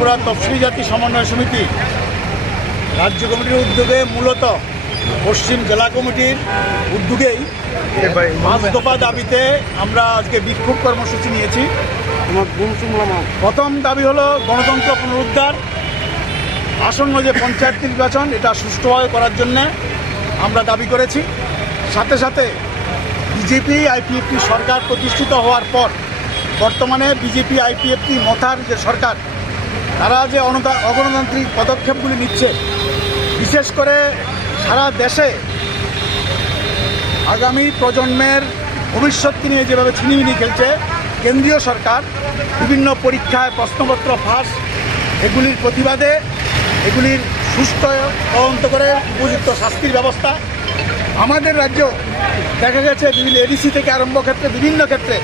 ত্রিপুরা তফসিলি জাতি সমন্বয় সমিতি রাজ্য কমিটির উদ্যোগে মূলত পশ্চিম জেলা কমিটির উদ্যোগেই পাঁচ দফা দাবিতে আমরা আজকে বিক্ষোভ কর্মসূচি নিয়েছি। প্রথম দাবি হলো গণতন্ত্র পুনরুদ্ধার। আসন্ন যে পঞ্চায়েত নির্বাচন, এটা সুষ্ঠুভাবে করার জন্য আমরা দাবি করেছি। সাথে সাথে বিজেপি আইপিএফটি সরকার প্রতিষ্ঠিত হওয়ার পর বর্তমানে বিজেপি আইপিএফটি মথার যে সরকার তারা যে অগণতান্ত্রিক পদক্ষেপগুলি নিচ্ছে, বিশেষ করে সারা দেশে আগামী প্রজন্মের ভবিষ্যৎকে নিয়ে যেভাবে ছিনিমিনি খেলছে, কেন্দ্রীয় সরকার, বিভিন্ন পরীক্ষায় প্রশ্নপত্র ফাঁস, এগুলির প্রতিবাদে এগুলির সুস্থ তদন্ত করে উপযুক্ত শাস্তির ব্যবস্থা। আমাদের রাজ্য দেখা গেছে বিভিন্ন এডিসি থেকে আরম্ভ ক্ষেত্রে, বিভিন্ন ক্ষেত্রে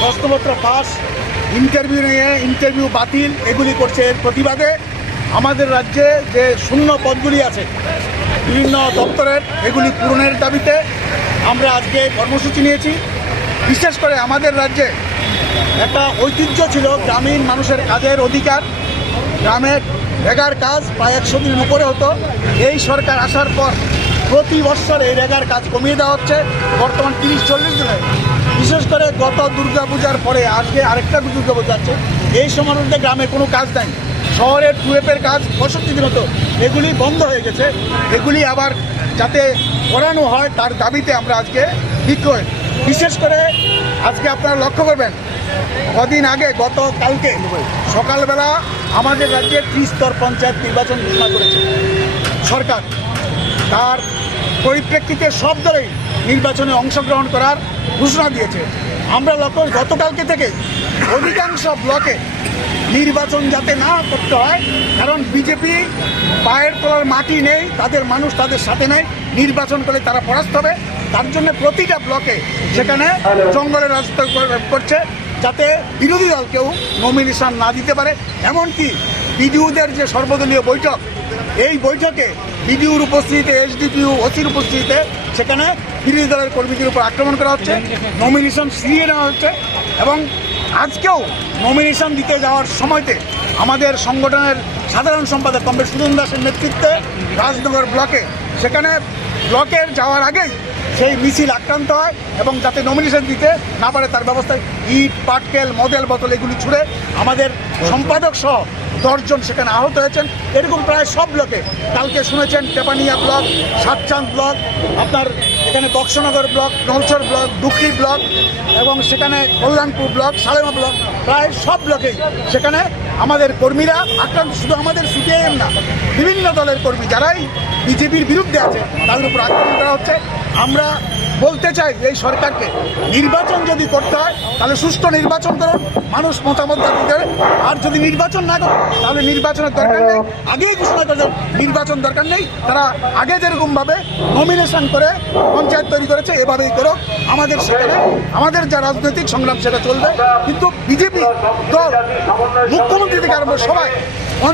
প্রশ্নপত্র ফাঁস ইন্টারভিউ নিয়ে ইন্টারভিউ বাতিল, এগুলি করছে এর প্রতিবাদে আমাদের রাজ্যে যে শূন্য পদগুলি আছে, বিভিন্ন দপ্তরের, এগুলি পূরণের দাবিতে আমরা আজকে কর্মসূচি নিয়েছি। বিশেষ করে আমাদের রাজ্যে একটা ঐতিহ্য ছিল গ্রামীণ মানুষের কাজের অধিকার। গ্রামের রেগার কাজ প্রায় একশো দিন উপরে হতো। এই সরকার আসার পর প্রতি বছর এই রেগার কাজ কমিয়ে দেওয়া হচ্ছে। বর্তমান তিরিশ চল্লিশ দিনে বিশেষ করে গত দুর্গা পূজার পরে, আজকে আরেকটা দুর্গা পূজা আছে। এই সময়ের মধ্যে গ্রামে কোনো কাজ নাই। শহরের টুয়েপের কাজ পঁয়ষট্টি দিন এগুলি বন্ধ হয়ে গেছে। এগুলি আবার যাতে করানো হয়, তার দাবিতে আমরা আজকে বিক্ষোভ বিশেষ করে আজকে আপনারা লক্ষ্য করবেন, কদিন আগে গত কালকে সকালবেলা আমাদের রাজ্যে ত্রিস্তর পঞ্চায়েত নির্বাচন ঘোষণা করেছে। সরকার তার পরিপ্রেক্ষিতে সব দলেই নির্বাচনে অংশগ্রহণ করার ঘোষণা দিয়েছে। আমরা লক্ষ্য, গতকালকে থেকে অধিকাংশ ব্লকে নির্বাচন যাতে না করতে হয়, কারণ বিজেপি পায়ের তলার মাটি নেই, তাদের মানুষ তাদের সাথে নেই, নির্বাচন করে তারা পরাস্ত হবে। তার জন্য প্রতিটা ব্লকে সেখানে জঙ্গলের রাজত্ব করছে, যাতে বিরোধী দল কেউ নমিনেশন না দিতে পারে। এমনকি বিডিউদের যে সর্বদলীয় বৈঠক, এই বৈঠকে বিডিউর উপস্থিতিতে, এসডিপিউ, ওসির উপস্থিতিতে সেখানে বিরোধী দলের কর্মীদের উপর আক্রমণ করা হচ্ছে নমিনেশন সিরিয়ে নেওয়া হচ্ছে এবং আজকেও নমিনেশন দিতে যাওয়ার সময়তে আমাদের সংগঠনের সাধারণ সম্পাদক কমরেড সুজন দাসের নেতৃত্বে রাজনগর ব্লকে, সেখানে ব্লকের যাওয়ার আগেই সেই মিছিল আক্রান্ত হয় এবং যাতে নমিনেশন দিতে না পারে তার ব্যবস্থায় ইট, পাটকেল মডেল বোতল এগুলি ছুড়ে আমাদের সম্পাদক সহ দশজন সেখানে আহত হয়েছেন। এরকম প্রায় সব ব্লকে। কালকে শুনেছেন টেপানিয়া ব্লক, সাতচাঁদ ব্লক, আপনার এখানে Boxanagar block, Nalchar block, Dukli block এবং সেখানে কল্যাণপুর ব্লক, সালেমা ব্লক, প্রায় সব ব্লকেই সেখানে আমাদের কর্মীরা আক্রান্ত। শুধু আমাদের সিপিআইএম না, বিভিন্ন দলের কর্মী যারাই বিজেপির বিরুদ্ধে আছে, তাদের উপর আক্রমণ করা হচ্ছে। আমরা বলতে চাই এই সরকারকে, নির্বাচন যদি করতে হয়, তাহলে সুষ্ঠু নির্বাচন করুন, মানুষ মতামত দাবি করে। আর যদি নির্বাচন না করুন তাহলে নির্বাচনের দরকার নেই। আগেই ঘোষণা করে নির্বাচন দরকার নেই। তারা আগে যেরকমভাবে নমিনেশন করে, পঞ্চায়েত তৈরি করেছে, এভাবেই করো আমাদের সেখানে, আমাদের যা রাজনৈতিক সংগ্রাম, সেটা চলবে। কিন্তু বিজেপি দল, মুখ্যমন্ত্রী থেকে আরম্ভ সবাই